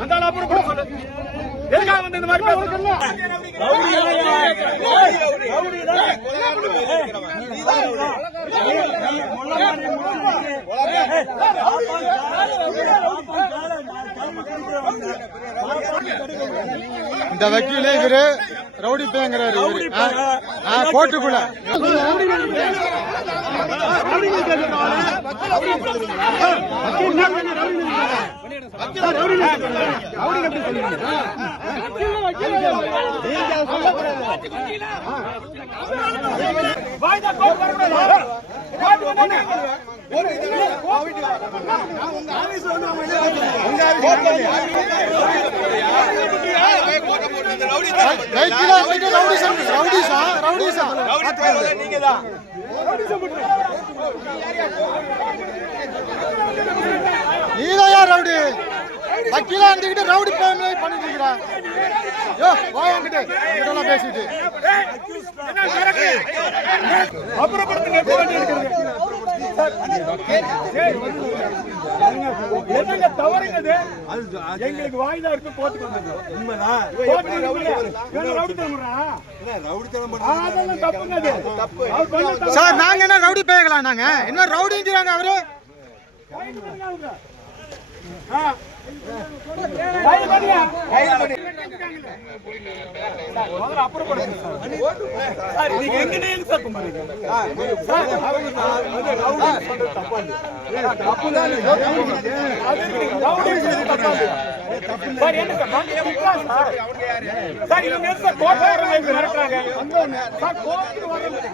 அந்த அப்புறம் கூட சொல்லு. எதுக்காக வந்து இந்த மாதிரி இந்த வக்கீலே இவரு ரவுடி பேங்கிறாரு இவரு. ஆ, ஆ, கோர்ட்டுக்குள்ள வாய்தா கோர்ட் வரக்கூடாது. கோர்ட் வந்து வக்கீலா நீதான் யார் ரவுடி வக்கீலா இருந்துகிட்டு ரவுடி பண்ணிட்டு இருக்கிறா யோ வாங்கிட்டு இதெல்லாம் பேசிட்டு என்ன என்னங்க தவறுங்க இது? எங்களுக்கு வாய்தா இருக்கு பண்ண தப்பு. சார் நாங்க என்ன ரவுடி பேங்களா நாங்க என்ன ரவுடிங்கிறாங்க அவரு. கைது. சார், முதல்ல அப்புறப்படுத்துங்க சார். சார், மிரட்டுறாங்க? சார், கோர்ட்டுக்கு வரவங்க-